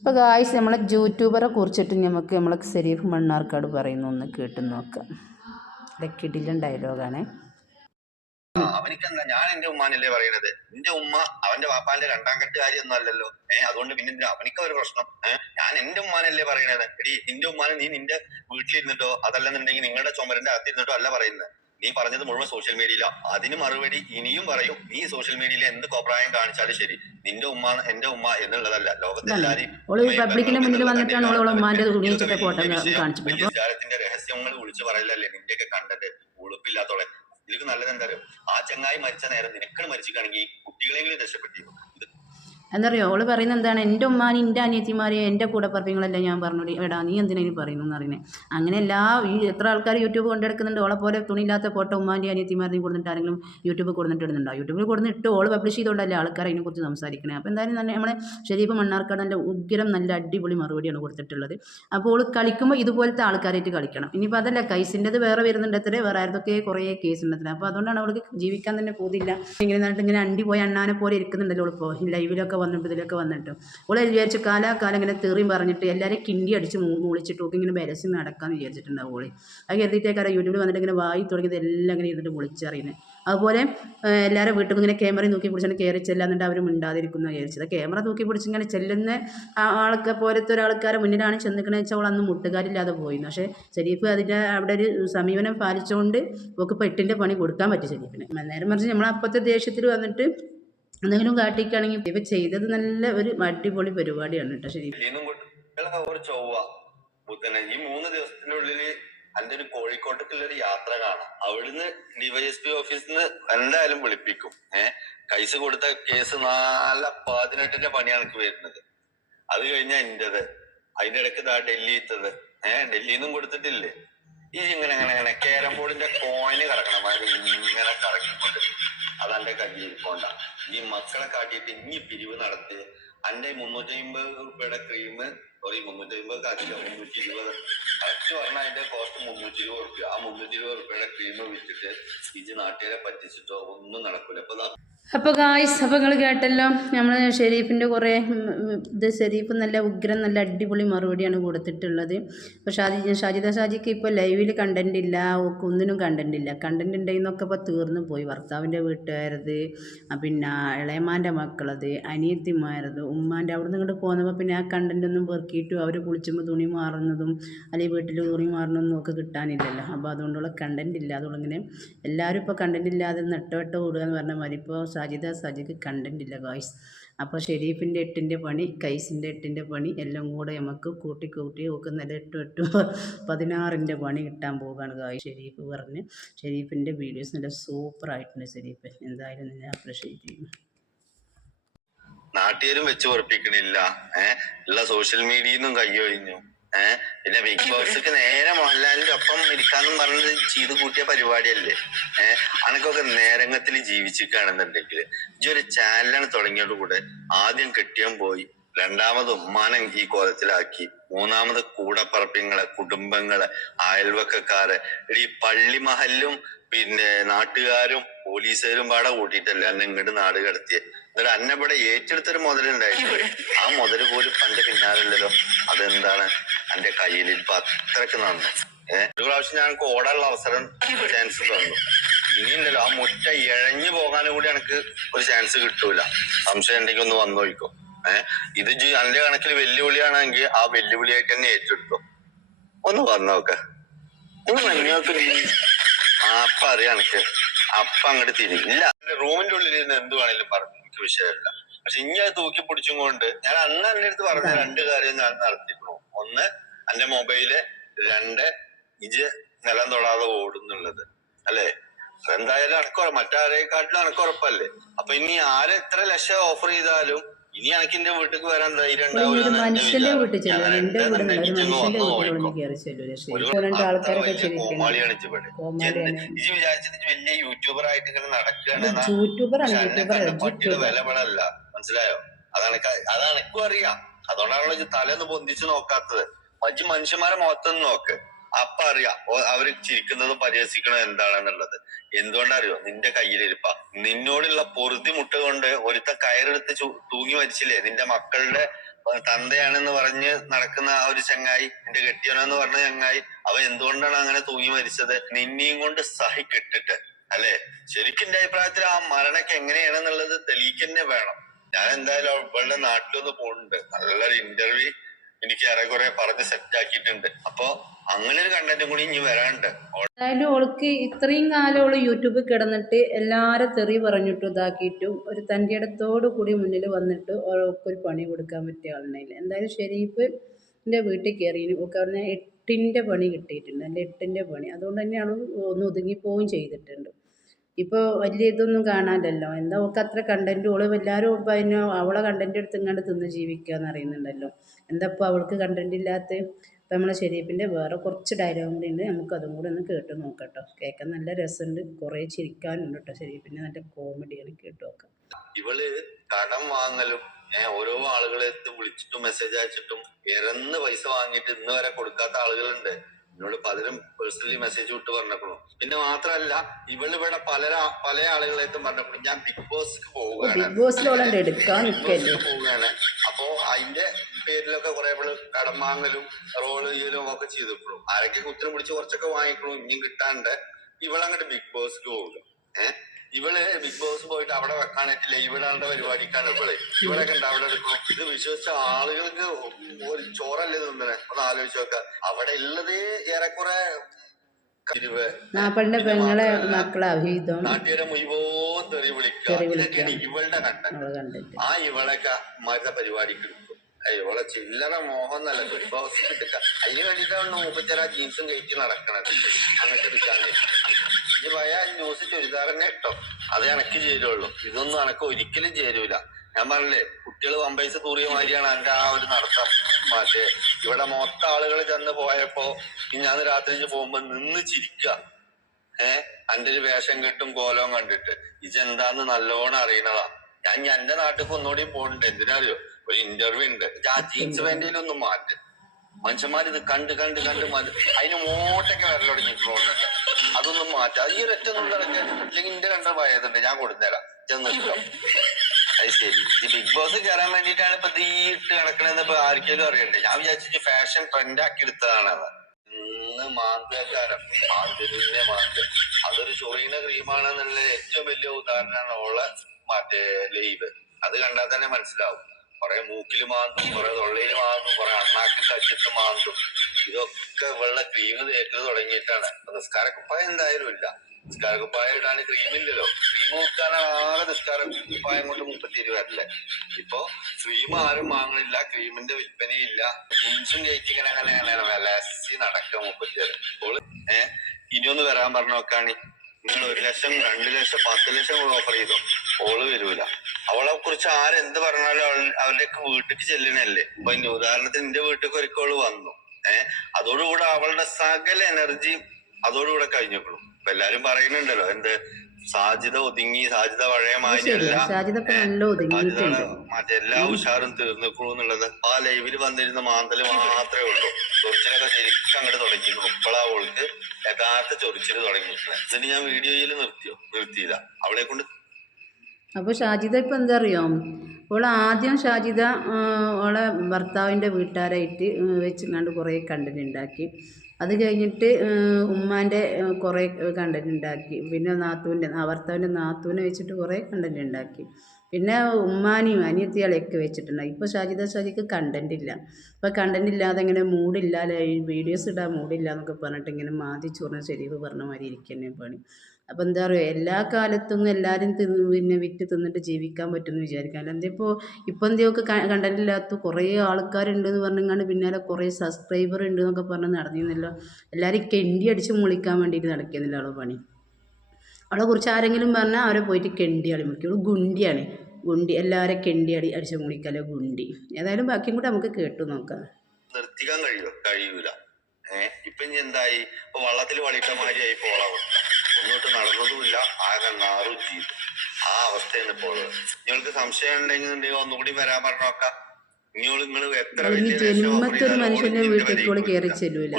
ഇപ്പോൾ ഗായ്സ് നമ്മളെ യൂട്യൂബറെ കുറിച്ചിട്ട് നമുക്ക് നമ്മളെ ശരീഫ് മണ്ണാർക്കാട് പറയുന്നു ഒന്ന് കേട്ട് നോക്കാം. കിടിലൻ ഡയലോഗാണ് ആ, അവനിക്കെന്താ? ഞാൻ എന്റെ ഉമ്മാനല്ലേ പറയണത്. എന്റെ ഉമ്മ അവന്റെ വാപ്പാന്റെ രണ്ടാം കെട്ടുകാരിയൊന്നും അല്ലല്ലോ ഏഹ് അതുകൊണ്ട് പിന്നെ അവനിക്ക ഒരു പ്രശ്നം. ഞാൻ എന്റെ ഉമ്മാനല്ലേ പറയണത്. എടി നിന്റെ ഉമ്മാനെ നീ നിന്റെ വീട്ടിലിരുന്നിട്ടോ? അതല്ലെന്നുണ്ടെങ്കിൽ നിങ്ങളുടെ ചുമരിന്റെ അകത്തിരുന്നിട്ടോ അല്ല പറയുന്നത്. നീ പറഞ്ഞത് മുഴുവൻ സോഷ്യൽ മീഡിയയില അതിന് മറുപടി ഇനിയും പറയും. നീ സോഷ്യൽ മീഡിയയിൽ എന്ത് കോപ്രായം കാണിച്ചാലും ശരി. നിന്റെ ഉമ്മ എന്റെ ഉമ്മ എന്നുള്ളതല്ല. ലോകത്തെ വിചാരത്തിന്റെ രഹസ്യങ്ങൾ വിളിച്ചു പറയലല്ലേ നിന്റെയൊക്കെ കണ്ടന്റ് ഉളുപ്പില്ലാത്തോടെ ഇതിലേക്ക് നല്ലത് എന്താ ആ ചങ്ങായി മരിച്ച നേരം നിനക്കണ് മരിച്ചിട്ടാണെങ്കിൽ കുട്ടികളെങ്കിലും രക്ഷപ്പെട്ടിരുന്നു പറയുക ഓൾ പറയുന്നത് എന്താണ്? എന്റെ ഉമ്മാൻ എന്റെ അനിയത്തിമാരെ എന്റെ കൂടെ പറപ്പിങ്ങളെല്ലാം ഞാൻ പറഞ്ഞു എടാ നീ എന്തിനാ ഇനി പറയുന്നു പറയുന്നത് അങ്ങനെ എല്ലാ ഈ എത്ര ആൾക്കാർ യൂട്യൂബ് കൊണ്ടെടുക്കുന്നുണ്ട്. ഓളെ പോലെ തുണിയില്ലാത്ത ഫോട്ടോ ഉമ്മാന്റെ അനിയത്തിമാരെയും കൊടുത്തിട്ട് ആരെങ്കിലും യൂട്യൂബ് കൊടുത്തിട്ട് ഇടുന്നുണ്ടോ? യൂട്യൂബിൽ കൊടുത്തിട്ട് ഓൾ പബ്ലിഷ് ചെയ്തുകൊണ്ടല്ലേ ആൾക്കാർ അതിനെക്കുറിച്ച് സംസാരിക്കണേ? അപ്പോൾ എന്തായാലും തന്നെ നമ്മളെ ഷരീഫ് മണ്ണാർക്കാടന്റെ ഉഗ്രം നല്ല അടിപൊളി മറുപടിയാണ് കൊടുത്തിട്ടുള്ളത്. അപ്പോൾ ഓൾ കളിക്കുമ്പോൾ ഇതുപോലത്തെ ആൾക്കാരായിട്ട് കളിക്കണം. ഇനിയിപ്പോൾ അതല്ല കൈസിന്റെത് വേറെ വരുന്നുണ്ട് അത്രേ വേറെ ആരതൊക്കെ കുറേ കേസ് ഉണ്ട് അപ്പോൾ അതുകൊണ്ടാണ് അവൾക്ക് ജീവിക്കാൻ തന്നെ പോകുന്നില്ല ഇങ്ങനെ ഇങ്ങനെ അണ്ടി പോയി അണ്ണാനെ പോലെ ഇരിക്കുന്നുണ്ടല്ലോ ഇപ്പോൾ ലൈവിലൊക്കെ വന്നിട്ട് ഇതിലൊക്കെ വന്നിട്ട്. ഓളെ വിചാരിച്ച് കാലാകാലം ഇങ്ങനെ തെറിയും പറഞ്ഞിട്ട് എല്ലാവരെയും കിണ്ടി അടിച്ച് മൂളിച്ചിട്ട് ഒക്കെ ഇങ്ങനെ ബരസി നടക്കാമെന്ന് വിചാരിച്ചിട്ടുണ്ടാവും ഓളി. അത് കരുതിയിട്ടേക്കാരം യൂട്യൂബിൽ വന്നിട്ട് ഇങ്ങനെ വായി തുടങ്ങിയത് എല്ലാം ഇങ്ങനെ ഇരുന്നിട്ട് വിളിച്ചറിയുന്നത് അതുപോലെ എല്ലാവരും വീട്ടിൽ ഇങ്ങനെ ക്യാമറയും നോക്കി പിടിച്ചാണ് കയറി ചെല്ലാന്നിട്ട് അവർ മിണ്ടാതിരിക്കുന്നു വിചാരിച്ചത്. ക്യാമറ നോക്കി പിടിച്ച് ഇങ്ങനെ ചെല്ലുന്ന ആൾക്ക് പോലത്തെ ഒരാൾക്കാരെ മുന്നിലാണ് ചെന്നിക്കണെന്ന് വെച്ചാൽ അവൾ അന്ന് മുട്ടുകാരില്ലാതെ പോയി പക്ഷേ ഷരീഫ് അതിന്റെ അവിടെ ഒരു സമീപനം പാലിച്ചുകൊണ്ട് ഓക്ക് പെട്ടിന്റെ പണി കൊടുക്കാൻ പറ്റും ഷരീഫിന് നേരെ മറിച്ച് നമ്മൾ അപ്പോഴത്തെ ദേഷ്യത്തിൽ വന്നിട്ട് എന്തെങ്കിലും കാട്ടിക്കാണെങ്കിൽ ഇവ ചെയ്തത് നല്ല ഒരു അടിപൊളി പരിപാടിയാണ് കേട്ടോ ശരി. ബുധന് ഈ മൂന്ന് ദിവസത്തിന്റെ ഉള്ളിൽ എന്റെ ഒരു കോഴിക്കോട്ടേക്കുള്ള യാത്ര കാണാം. അവിടുന്ന് ഡിവൈഎസ്പി ഓഫീസിൽ നിന്ന് എന്തായാലും വിളിപ്പിക്കും. ഏഹ് കൈസ് കൊടുത്ത കേസ് നല്ല പതിനെട്ടിന്റെ പണിയാണ് എനിക്ക് വരുന്നത്. അത് കഴിഞ്ഞാ എന്റെത് അതിന്റെ ഇടയ്ക്ക് ദാ ഡൽഹിത്തത്. ഏഹ് ഡൽഹിയിൽ നിന്നും കൊടുത്തിട്ടില്ലേ? ഈ ഇങ്ങനെ ഇങ്ങനെ ഇങ്ങനെ കേരം ബോർഡിന്റെ കോയിന് കറക്കണം. ഇങ്ങനെ കറക്കിക്കൊണ്ട് അത് എന്റെ കയ്യിൽ ഇരിപ്പുണ്ട ഈ മക്കളെ കാട്ടിയിട്ട് ഇനി പിരിവ് നടത്തി. അന്റെ മുന്നൂറ്റി അമ്പത് റുപ്യയുടെ ക്രീം സോറി മുന്നൂറ്റി അമ്പത് കാട്ടില്ല മുന്നൂറ്റി ഇരുപത് കറക്റ്റ് പറഞ്ഞാൽ അതിന്റെ കോസ്റ്റ് മുന്നൂറ്റി ഇരുപത് റുപ്യ. ആ മുന്നൂറ്റി ഇരുപത് റുപ്യയുടെ ക്രീം വിറ്റിട്ട് ഇജ് നാട്ടുകാരെ പറ്റിച്ചിട്ടോ ഒന്നും നടക്കൂല. അപ്പൊ അപ്പോൾ ഗായ്സ് അപ്പോൾ നിങ്ങൾ കേട്ടല്ലോ നമ്മൾ ഷെരീഫിന്റെ കുറേ ഇത് ഷെരീഫ് നല്ല ഉഗ്രം നല്ല അടിപൊളി മറുപടിയാണ് കൊടുത്തിട്ടുള്ളത്. അപ്പോൾ ഷാജി ഷാജിദ ഷാജിക്ക് ഇപ്പോൾ ലൈവിൽ കണ്ടന്റ് ഇല്ല ഒന്നിനും കണ്ടന്റ് ഇല്ല. കണ്ടന്റ് ഉണ്ടെന്നൊക്കെ ഇപ്പോൾ തീർന്നു പോയി. ഭർത്താവിന്റെ വീട്ടുകാരത് പിന്നെ ഇളയമാന്റെ മക്കളത് അനിയത്തിമാരത് ഉമ്മാന്റെ അവിടെ നിന്ന് ഇങ്ങോട്ട് പോകുന്നപ്പോൾ പിന്നെ ആ കണ്ടന്റ് ഒന്നും പെറുക്കിയിട്ടും അവർ കുളിച്ചുമ്പോൾ തുണി മാറുന്നതും അല്ലെങ്കിൽ വീട്ടിൽ തുണി മാറുന്നതൊന്നും ഒക്കെ കിട്ടാനില്ലല്ലോ. അപ്പോൾ അതുകൊണ്ടുള്ള കണ്ടന്റ് ഇല്ല അതുകൊണ്ടിങ്ങനെ എല്ലാവരും ഇപ്പോൾ കണ്ടന്റ് ഇല്ലാതെ നെട്ടോട്ട് ഓടുക എന്ന് പറഞ്ഞ മാതിരി ഇപ്പോൾ സാജിദ സാജിക്ക് കണ്ടന്റ് ഇല്ല ഗായ്സ് അപ്പോൾ ഷെരീഫിന്റെ എട്ടിന്റെ പണി കൈസിന്റെ എട്ടിന്റെ പണി എല്ലാം കൂടെ നമുക്ക് കൂട്ടി കൂട്ടി നോക്കുന്ന എട്ട് എട്ട് പതിനാറിന്റെ പണി കിട്ടാൻ പോവുകയാണ് ഗായ് ഷെരീഫ് പറഞ്ഞ്. ഷെരീഫിന്റെ വീഡിയോസ് നല്ല സൂപ്പറായിട്ടുണ്ട് ഷെരീഫ്. എന്തായാലും ഞാൻ അപ്രീഷിയേറ്റ് ചെയ്യും. നാട്ടുകാരും വെച്ച് ഉറപ്പിക്കണില്ല ഏഹ് ഉള്ള സോഷ്യൽ മീഡിയയിൽ നിന്നും കയ്യൊഴിഞ്ഞു ഏഹ് പിന്നെ ബിഗ് ബോസ് നേരെ മോഹൻലാലിന്റെ ഒപ്പം ഇരിക്കാന്നും പറഞ്ഞത് ചെയ്ത് കൂട്ടിയ പരിപാടിയല്ലേ ഏഹ് നേരങ്ങത്തിൽ ജീവിച്ചിരിക്കുകയാണെന്നുണ്ടെങ്കിൽ ഇജ്ജ് ഒരു ചാനലാണ് തുടങ്ങിയോടുകൂടെ ആദ്യം കെട്ടിയം പോയി രണ്ടാമത് ഉമ്മാനം ഈ കോലത്തിലാക്കി മൂന്നാമത് കൂടപ്പറപ്പിങ്ങളെ കുടുംബങ്ങളെ അയൽവക്കക്കാരെ ഈ പള്ളി മഹലും പിന്നെ നാട്ടുകാരും പോലീസുകാരും പാടെ കൂട്ടിയിട്ടല്ല അന്ന് ഇങ്ങോട്ട് നാട് കടത്തിയെ. എന്നിട്ട് അന്നെ ഇവിടെ ഏറ്റെടുത്തൊരു മുതലുണ്ടായിട്ടുണ്ട് ആ മുതൽ പോലും പണ്ട് പിന്നാലല്ലോ അതെന്താണ്? എന്റെ കയ്യിൽ ഇപ്പൊ അത്രയ്ക്ക് നന്നു ഏഹ് ഒരു പ്രാവശ്യം ഞങ്ങൾക്ക് ഓടാനുള്ള അവസരം ചാൻസ് തന്നു. ഇനിയില്ലല്ലോ ആ മുറ്റ ഇഴഞ്ഞു പോകാനും കൂടി എനിക്ക് ഒരു ചാൻസ് കിട്ടൂല. സംശയം എന്തെങ്കിലും ഒന്ന് വന്നു നോക്കോ ഏഹ് ഇത് എന്റെ കണക്കിൽ വെല്ലുവിളിയാണെങ്കിൽ ആ വെല്ലുവിളിയായിട്ട് തന്നെ ഏറ്റെടുത്തോ. ഒന്ന് വന്നോക്കെ അപ്പ അറിയാം എനിക്ക്. അപ്പ അങ്ങോട്ട് തിരിയില്ല റൂമിന്റെ ഉള്ളിൽ ഇരുന്ന് എന്ത് വേണേലും പറഞ്ഞു. എനിക്ക് വിഷയമല്ല. പക്ഷെ ഇനി അത് തൂക്കി പിടിച്ചും കൊണ്ട് ഞാൻ അന്ന് എന്റെ അടുത്ത് പറഞ്ഞ രണ്ട് കാര്യം ഞാൻ നടത്തിക്കണു. ഒന്ന് എന്റെ മൊബൈൽ. രണ്ട് ഇജ് നിലം തൊടാതെ ഓടുന്നുള്ളത്. അല്ലേ? അതെന്തായാലും അനക്ക് മറ്റാരെക്കാട്ടിലും അനക്ക് ഉറപ്പല്ലേ അപ്പൊ ഇനി ആര് എത്ര ലക്ഷം ഓഫർ ചെയ്താലും ഇനി എനിക്ക് എന്റെ വീട്ടിലേക്ക് വരാൻ ധൈര്യം ഒരു വിചാരിച്ചിട്ട്. വീട്ടിൽ വലിയ യൂട്യൂബർ ആയിട്ട് ഇങ്ങനെ നടക്കുകയാണ് പട്ടിയുടെ മനസ്സിലായോ? അതാണ് ക- അതാണ് അറിയാം. അതുകൊണ്ടാണല്ലോ തലേന്ന് പൊന്തിച്ചു നോക്കാത്തത്. മറ്റു മനുഷ്യന്മാരെ മുഖത്തൊന്ന് നോക്ക്. അപ്പൊ അറിയാം അവർ ചിരിക്കുന്നതും പരിഹസിക്കുന്നതും എന്താണെന്നുള്ളത്. എന്തുകൊണ്ടറിയോ? നിന്റെ കയ്യിലിരിപ്പ. നിന്നോടുള്ള പൊറുതി മുട്ട കൊണ്ട് ഒരുത്ത കയറെടുത്ത് തൂങ്ങി മരിച്ചില്ലേ? നിന്റെ മക്കളുടെ തന്തയാണെന്ന് പറഞ്ഞ് നടക്കുന്ന ആ ഒരു ചങ്ങായി നിന്റെ കെട്ടിയനെന്ന് പറഞ്ഞ ചങ്ങായി അവൻ എന്തുകൊണ്ടാണ് അങ്ങനെ തൂങ്ങി മരിച്ചത്? നിന്നെയും കൊണ്ട് സഹിക്കിട്ടിട്ട് അല്ലെ? ശരിക്കും അഭിപ്രായത്തിൽ ആ മരണക്ക് എങ്ങനെയാണെന്നുള്ളത് തെളിയിക്കന്നെ വേണം. ഞാൻ എന്തായാലും അവളുടെ നാട്ടിലൊന്ന് പോകുന്നുണ്ട് നല്ലൊരു ഇന്റർവ്യൂ എനിക്ക് ഏറെക്കുറെ പറഞ്ഞ് സെറ്റ് ആക്കിയിട്ടുണ്ട്. അപ്പൊ അങ്ങനെ ഒരു കണ്ടന്റും കൂടി ഇനി വരാനുണ്ട്. എന്തായാലും ഓൾക്ക് ഇത്രയും കാലം ഓൾ യൂട്യൂബിൽ കിടന്നിട്ട് എല്ലാവരും തെറി പറഞ്ഞിട്ടും ഇതാക്കിയിട്ടും ഒരു തന്റെ ഇടത്തോടു കൂടി മുന്നിൽ വന്നിട്ട് ഓൾക്കൊരു പണി കൊടുക്കാൻ പറ്റിയ ആളുണ്ടായില്ല എന്തായാലും ഷെരീഫ് വീട്ടിൽ കയറി പറഞ്ഞാൽ എട്ടിന്റെ പണി കിട്ടിയിട്ടുണ്ട്. അല്ലെ എട്ടിന്റെ പണി. അതുകൊണ്ട് തന്നെയാണ് ഒന്ന് ഒതുങ്ങിപ്പോവും ചെയ്തിട്ടുണ്ട്. ഇപ്പോൾ വലിയ ഇതൊന്നും കാണാനില്ലല്ലോ. എന്താ ഓൾക്ക് അത്ര കണ്ടന്റ് ഓളും എല്ലാവരും അതിന് അവളെ കണ്ടന്റ് എടുത്ത് ഇങ്ങോട്ട് തിന്ന് ജീവിക്കുക എന്ന് അറിയുന്നുണ്ടല്ലോ എന്താ ഇപ്പോൾ അവൾക്ക് കണ്ടന്റ് ഇല്ലാത്ത ഇപ്പം നമ്മളെ ഷെരീഫിന്റെ വേറെ കുറച്ച് ഡയലോഗും കൂടി ഉണ്ട്. നമുക്ക് അതും കൂടി ഒന്ന് കേട്ട് നോക്കാം കേൾക്കാൻ നല്ല രസമുണ്ട്. കുറേ ചിരിക്കാനുണ്ട് കേട്ടോ ഷെരീഫിന്റെ നല്ല കോമഡിയാണ് കേട്ട് നോക്കാം. ഇവൾ കടം വാങ്ങലും ഓരോ ആളുകളെ വിളിച്ചിട്ടും മെസ്സേജ് അയച്ചിട്ടും ഇറന്ന് പൈസ വാങ്ങിയിട്ട് ഇന്ന് വരെ കൊടുക്കാത്ത ആളുകളുണ്ട്. എന്നോട് പലരും പേഴ്സണലി മെസ്സേജ് വിട്ട് പറഞ്ഞപ്പോഴും. പിന്നെ മാത്രമല്ല ഇവൾ ഇവിടെ പല പല ആളുകളായിട്ടും പറഞ്ഞപ്പോഴും ഞാൻ ബിഗ് ബോസ്ക്ക് പോവുകയാണ്. പോവുകയാണ്. അപ്പോ അതിന്റെ പേരിലൊക്കെ കുറെ ഇവൾ കടം വാങ്ങലും റോൾ ചെയ്യലും ഒക്കെ ചെയ്തപ്പോഴും ആരൊക്കെ കുത്തിനും പിടിച്ച് കുറച്ചൊക്കെ വാങ്ങിക്കണു ഇനിയും കിട്ടാണ്ട് ഇവളങ്ങോട്ട് ബിഗ് ബോസ്ക്ക് പോവുക ഏഹ് ഇവൾ ബിഗ് ബോസ് പോയിട്ട് അവിടെ വെക്കാനായിട്ടില്ല. ഇവളാളുടെ പരിപാടിക്കാണ് ഇവൾ. ഇവളൊക്കെ ഉണ്ട് അവിടെ. എടുക്കും ഇത് വിശ്വസിച്ച ആളുകൾക്ക് ഒരു ചോറല്ലേ തിന്നണേ? ഒന്ന് ആലോചിച്ച് നോക്ക. അവിടെ ഉള്ളത് ഏറെക്കുറെ നാപ്പളിന്റെ പെങ്ങളെ മക്കളെ അഭിഹിതം നാട്ടുകാരെ മുഴുവൻ തെറി വിളിക്കുക. ഇവളുടെ കണ്ടന്റ്. ആ ഇവളൊക്കെ മരുന്ന പരിപാടിക്ക് എടുക്കും. ഇവളെ ചില്ലറ മോഹം നല്ല ബിഗ് ബോസ് എടുക്ക അതിന് വേണ്ടിയിട്ടാണ് മൂപ്പച്ചര ജീൻസും കയറ്റി നടക്കണത്. അങ്ങനത്തെ എടുക്കാൻ ഇനി ഭയ ന്യൂസ് ചുരിദാറിനെ ഇട്ടോ. അത് എനക്ക് ചേരുള്ളൂ. ഇതൊന്നും എനക്ക് ഒരിക്കലും ചേരൂല. ഞാൻ പറഞ്ഞില്ലേ കുട്ടികൾ വമ്പൈസ തൂറിയ മാതിരിയാണ് എന്റെ ആ ഒരു നടത്തം. മറ്റേ ഇവിടെ മൊത്ത ആളുകൾ ചെന്ന് പോയപ്പോ ഞാൻ രാത്രി പോകുമ്പോ നിന്ന് ചിരിക്കുക ഏഹ് അന്റെ ഒരു വേഷം കെട്ടും കോലവും കണ്ടിട്ട്. ഇജെന്താന്ന് നല്ലോണം അറിയണതാ. ഞാൻ എന്റെ നാട്ടിൽ ഒന്നുകൂടി പോകണ്ട്. എന്തിനറിയോ ഒരു ഇന്റർവ്യൂ ഉണ്ട്. ആ ജീൻസ് പാന്റിലൊന്നും മാറ്റ്. മനുഷ്യന്മാർ ഇത് കണ്ട് കണ്ട് കണ്ട് മാറ്റി. അതിന് മോട്ടൊക്കെ വരൽ തുടങ്ങിയിട്ടുള്ളത് അതൊന്നും മാറ്റാം. ഈ ഒരൊറ്റ ഒന്നും അല്ലെങ്കിൽ ഇന്റെ രണ്ടര വയതുണ്ട് ഞാൻ കൊടുത്തരാം ചെന്ന് അത് ശരി. ഈ ബിഗ് ബോസ് കയറാൻ വേണ്ടിട്ടാണ് ഇപ്പൊ ഇട്ട് കിടക്കണെന്ന് ഇപ്പൊ ആർക്കെങ്കിലും അറിയണ്ടേ? ഞാൻ വിചാരിച്ചു ഫാഷൻ ട്രെൻഡ് ആക്കി എടുത്തതാണ് അത്. ഇന്ന് മാന്തക്കാരം മാന്തിരിന്റെ മാന്ത്. അതൊരു ചൊറിയുന്ന ക്രീമാണെന്നുള്ള ഏറ്റവും വലിയ ഉദാഹരണമാണ് ഓളെ മറ്റേ ലൈവ്. അത് കണ്ടാൽ തന്നെ മനസ്സിലാവും. കുറെ മൂക്കിൽ മാന്തും കുറെ തൊള്ളയിൽ മാന്തും കുറെ അണ്ണാക്കി കച്ചിട്ട് മാന്തും. ഇതൊക്കെ വെള്ള ക്രീം തേക്കൽ തുടങ്ങിയിട്ടാണ്. നിസ്കാര നിസ്കാരക്കുപ്പായ എന്തായാലും ഇല്ല. നിസ്കാരക്കുപ്പായ ഇടാൻ ക്രീം ഇല്ലല്ലോ. ക്രീം വെക്കാനാണ് ആകെ നിസ്കാരക്കുപ്പായം കൊണ്ട് മുപ്പത്തി ഇരുപതല്ലേ ഇപ്പൊ ക്രീം ആരും വാങ്ങണില്ല. ക്രീമിന്റെ വിൽപ്പനയില്ല മുൻസും ജയിച്ചിങ്ങനെ അങ്ങനെ അങ്ങനെ വിലസി നടക്കുക മുപ്പത്തിയേഴ്. അപ്പോൾ ഏഹ് ഇനിയൊന്ന് വരാൻ പറഞ്ഞു നോക്കാണി. നിങ്ങൾ ഒരു ലക്ഷം രണ്ട് ലക്ഷം പത്ത് ലക്ഷം ഓഫർ ചെയ്തോ? ഓൾ വരൂല. അവളെ കുറിച്ച് ആരെന്ത് പറഞ്ഞാലും അവൾ അവരുടെയൊക്കെ വീട്ടിലേക്ക് ചെല്ലണല്ലേ അപ്പൊ ഇനി ഉദാഹരണത്തിന് എന്റെ വീട്ടിൽ ഒരിക്കൽ വന്നു. ഏഹ് അതോടുകൂടെ അവളുടെ സകല എനർജി അതോടുകൂടെ കഴിഞ്ഞപ്പോഴും ഇപ്പൊ എല്ലാരും പറയുന്നുണ്ടല്ലോ എന്ത്? സാധ്യത ഒതുങ്ങി സാധ്യത പഴയ മാതിരിയല്ല മറ്റേ എല്ലാ ഉഷാറും തീർന്നിക്കുള്ളൂ എന്നുള്ളത് ആ ലൈവിൽ വന്നിരുന്ന മാന്തൽ മാത്രമേ ഉള്ളൂ. ചൊറിച്ചിലൊക്കെ ശരിക്കും അങ്ങോട്ട് തുടങ്ങി ഇപ്പോഴാ അവൾക്ക് യഥാർത്ഥ ചൊറിച്ചിൽ തുടങ്ങി. എന്നിട്ട് ഞാൻ വീഡിയോയിൽ നിർത്തിയോ? നിർത്തിയില്ല. അവളെ കൊണ്ട് അപ്പോൾ ഷാജിദ ഇപ്പം എന്താ അറിയോ അപ്പോൾ ആദ്യം ഷാജിദ ഓളെ ഭർത്താവിന്റെ വീട്ടുകാരായിട്ട് വെച്ച് കണ്ട് കുറേ കണ്ടന്റ് ഉണ്ടാക്കി അത് കഴിഞ്ഞിട്ട് ഉമ്മാന്റെ കുറേ കണ്ടന്റ് ഉണ്ടാക്കി പിന്നെ നാത്തൂന്റെ ഭർത്താവിന്റെ നാത്തൂനെ വെച്ചിട്ട് കുറേ കണ്ടന്റ് ഉണ്ടാക്കി പിന്നെ ഉമ്മാനിയും അനിയത്തിയാളെയൊക്കെ വെച്ചിട്ടുണ്ടായി. ഇപ്പോൾ ഷാജിദ ഷാജിക്ക് കണ്ടന്റ് ഇല്ല. ഇപ്പോൾ കണ്ടന്റ് ഇല്ലാതെ ഇങ്ങനെ മൂടില്ല വീഡിയോസ് ഇടാൻ മൂടില്ല എന്നൊക്കെ പറഞ്ഞിട്ട് ഇങ്ങനെ മാതി ചോറിന് ശരീഫ് പറഞ്ഞ മാതിരി ഇരിക്കുന്നേ പണി. അപ്പോൾ എന്താ പറയുക എല്ലാ കാലത്തും എല്ലാവരും തിന്ന് പിന്നെ വിറ്റ് തിന്നിട്ട് ജീവിക്കാൻ പറ്റുമെന്ന് വിചാരിക്കാം. അല്ല എന്തിപ്പോൾ ഇപ്പം എന്തെയൊക്കെ കണ്ടന്റില്ലാത്ത കുറേ ആൾക്കാരുണ്ടെന്ന് പറഞ്ഞങ്ങാണ്ട് പിന്നാലെ കുറേ സബ്സ്ക്രൈബർ ഉണ്ട് എന്നൊക്കെ പറഞ്ഞ് നടന്നിരുന്നല്ലോ. എല്ലാവരും കെണ്ടി അടിച്ച് മുളിക്കാൻ വേണ്ടിയിട്ട് നടക്കുന്നില്ല അവളെ പണി? അവളെ കുറിച്ച് ആരെങ്കിലും പറഞ്ഞാൽ അവരെ പോയിട്ട് കെണ്ടി അടി മുളിക്കും. അവൾ ഗുണ്ടിയാണ്. ഗുണ്ടി എല്ലാവരും കെണ്ടി അടി അടിച്ച് മുളിക്കല്ലോ ഗുണ്ടി. ഏതായാലും ബാക്കിയും കൂടെ നമുക്ക് കേട്ടു നോക്കാം. നിർത്തിക്കാൻ കഴിയുമോ കഴിയൂല. ഏഹ് ഇപ്പൊ ഇനി എന്തായി? ഇപ്പൊ വള്ളത്തിൽ വളിയിട്ട മാതിരിയായി പോളാവും മുന്നോട്ട് നടന്നതുമില്ല. ആകെ നാറു ചെയ്തു ആ അവസ്ഥയാണ് ഇപ്പോൾ. നിങ്ങൾക്ക് സംശയം ഉണ്ടെങ്കിൽ ഒന്നുകൂടി വരാൻ പറഞ്ഞോക്ക. നോക്കാം ഇനിയോൾ എത്ര ഇനി വലിയ വേഷം offer ജന്മത്തെ മനുഷ്യന്റെ വീട്ടിലേക്ക് ഓൾ കയറി ചെല്ലൂല.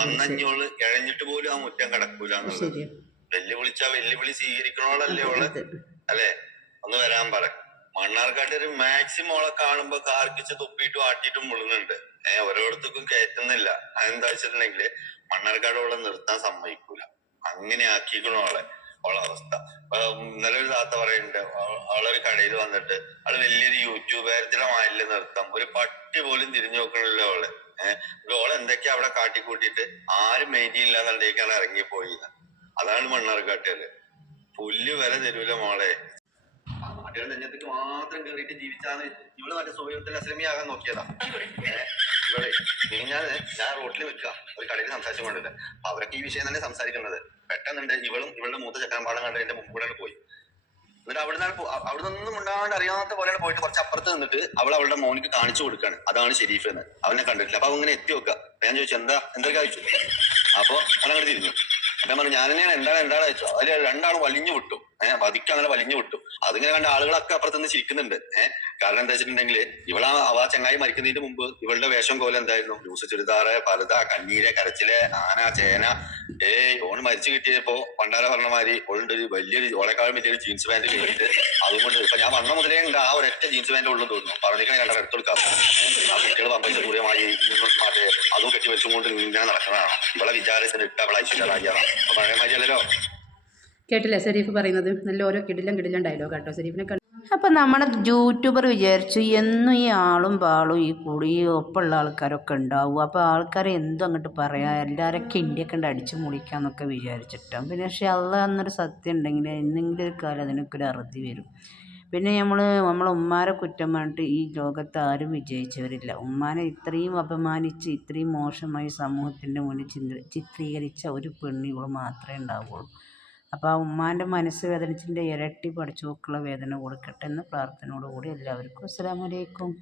വന്നഞ്ഞോൾ ഇഴഞ്ഞിട്ട് പോലും ആ മുറ്റം കിടക്കൂല വെല്ലുവിളിച്ച വെല്ലുവിളി സ്വീകരിക്കണോളല്ലേ ഓൾ അല്ലെ? ഒന്ന് വരാൻ പറ. മണ്ണാർക്കാട്ട് ഒരു മാക്സിമം ഓളെ കാണുമ്പോ കാർക്കിച്ച് തുപ്പിയിട്ടും ആട്ടിയിട്ടും മുള്ളുന്നുണ്ട്. ഏഹ് ഓരോരുത്തർക്കും കയറ്റുന്നില്ല. അതെന്താ വെച്ചിട്ടുണ്ടെങ്കിൽ മണ്ണാർക്കാട് ഓളെ നിർത്താൻ സമ്മതിക്കൂല. അങ്ങനെ ആക്കിക്കണു അവളെ. അവളെ അവസ്ഥ. നിലവിൽ താത്ത പറയുന്നുണ്ട് ആളൊരു കടയിൽ വന്നിട്ട് അവൾ വലിയൊരു യൂട്യൂബേരത്തിലെ മാലിൽ നിർത്താം ഒരു പട്ടി പോലും തിരിഞ്ഞു നോക്കണല്ലോ അവൾ. ഏഹ് ഓളെ എന്തൊക്കെയാ അവിടെ കാട്ടിക്കൂട്ടിയിട്ട്? ആരും മെയിന്റെയിൻ ഇല്ലാന്നുണ്ടെങ്കിൽ ഇറങ്ങിപ്പോയി. അതാണ് മണ്ണാർക്കാട്ടുകാര് പുല്ല് വില തരൂല മോളെ. മാത്രം കയറിയിട്ട് ജീവിച്ചാന്ന് ഇവൾ മറ്റേ സോയത്തിൽ അസ്ലമിയാകാൻ നോക്കിയതാ. ഇവിടെ ഞാൻ ഞാൻ റോട്ടിൽ നിൽക്കുക ഒരു കടയിൽ സംസാരിച്ചു കൊണ്ടില്ല അപ്പൊ അവരൊക്കെ ഈ വിഷയം തന്നെ സംസാരിക്കുന്നത്. പെട്ടെന്നുണ്ട് ഇവളും ഇവളുടെ മൂത്ത ചക്രമ്പാടം കണ്ട് എന്റെ മുമ്പൂടെ പോയി. എന്നിട്ട് അവിടെ നിന്നാണ് അവിടെ നിന്നും ഉണ്ടാകാണ്ട് അറിയാത്ത പോലെയാണ് പോയിട്ട് കുറച്ച് അപ്പുറത്ത് നിന്നിട്ട് അവൾ അവളുടെ മോനിക്ക് കാണിച്ചു കൊടുക്കാണ്. അതാണ് ഷെരീഫ് എന്ന്. അവനെ കണ്ടിട്ടില്ല. അപ്പൊ അവങ്ങനെ എത്തി വെക്കുക. ഞാൻ ചോദിച്ചു എന്താ? എന്തൊക്കെ അയച്ചു അപ്പൊ അവനങ്ങോട്ട് തിരിഞ്ഞു. ഞാൻ പറഞ്ഞു ഞാൻ തന്നെയാണ് എന്താണ്? എന്താണ്? അയച്ചു അതിൽ രണ്ടാളും വലിഞ്ഞു വിട്ടു. ഏഹ് പതുക്കെ അങ്ങനെ വലിഞ്ഞു വിട്ടു. അതിങ്ങനെ കണ്ട ആളുകളൊക്കെ അപ്പുറത്ത് നിന്ന് ചിരിക്കുന്നുണ്ട്. ഏഹ് കാരണം എന്താ വെച്ചിട്ടുണ്ടെങ്കിൽ ഇവളാ അവ ചങ്ങായി മരിക്കുന്നതിന് മുമ്പ് ഇവളുടെ വേഷം കോലം എന്തായിരുന്നു? ലൂസ് ചുരിദാറ് പലത കണ്ണീര് കരച്ചിൽ ആന ചേന. ഏയ് ഓൺ മരിച്ചു കിട്ടിയപ്പോ പണ്ടാര പറഞ്ഞമാതിരി ഓളുണ്ട് ഒരു വലിയൊരു ഓളെക്കാളും വലിയൊരു ജീൻസ് പാന്റ് കിട്ടിയിട്ട് അതുകൊണ്ട് ഇപ്പൊ ഞാൻ വന്ന മുതലേ ഉണ്ട് ആ ഒരൊറ്റ ജീൻസ് പാന്റ് ഉള്ളു തോന്നുന്നു. പറഞ്ഞിട്ട് ഞാൻ എടുത്തു കൊടുക്കാം. ആ കുട്ടികൾ ദൂരമായി അതും കെട്ടി വെച്ചുകൊണ്ട് ഇങ്ങനെ നടക്കുന്നതാണ്. ഇവളെ വിചാരിച്ചിട്ട് ഇട്ട അവളെ ഐശ്വര്യറായിയാണ് അപ്പൊ പഴയ മാതിരി അല്ലല്ലോ. കേട്ടില്ലേ സരീഫ് പറയുന്നത്? നല്ല ഓരോ കിടിലം കിടിലം ഡയലോഗ് കേട്ടോ സരീഫിനെ കണ്ടു. അപ്പം നമ്മുടെ യൂട്യൂബർ വിചാരിച്ചു എന്നും ഈ ആളും പാളും ഈ കൂടി ഒപ്പമുള്ള ആൾക്കാരൊക്കെ ഉണ്ടാവും. അപ്പൊ ആൾക്കാരെ എന്തും അങ്ങോട്ട് പറയാം എല്ലാവരൊക്കെ ഇന്ത്യ ഉണ്ട് അടിച്ചു മുളിക്കാന്നൊക്കെ വിചാരിച്ചിട്ടാണ് പിന്നെ പക്ഷേ അള്ള എന്നൊരു സത്യം ഉണ്ടെങ്കിൽ എന്തെങ്കിലും ഒരു കാലം അതിനൊക്കെ ഒരു അറുതി വരും. പിന്നെ നമ്മൾ നമ്മളെ ഉമ്മാരെ കുറ്റം പറഞ്ഞിട്ട് ഈ ലോകത്ത് ആരും വിജയിച്ചവരില്ല. ഉമ്മാനെ ഇത്രയും അപമാനിച്ച് ഇത്രയും മോശമായി സമൂഹത്തിന്റെ മുന്നിൽ ചിത്രീകരിച്ച ഒരു പെണ്ണിവൾ മാത്രമേ ഉണ്ടാവുള്ളൂ. അപ്പോൾ ആ ഉമ്മാന്റെ മനസ്സ് വേദനിച്ചിന്റെ ഇരട്ടി പഠിച്ചോക്കുള്ള വേദന കൊടുക്കട്ടെ എന്ന് പ്രാർത്ഥനയോടുകൂടി എല്ലാവർക്കും അസ്സലാമു അലൈക്കും.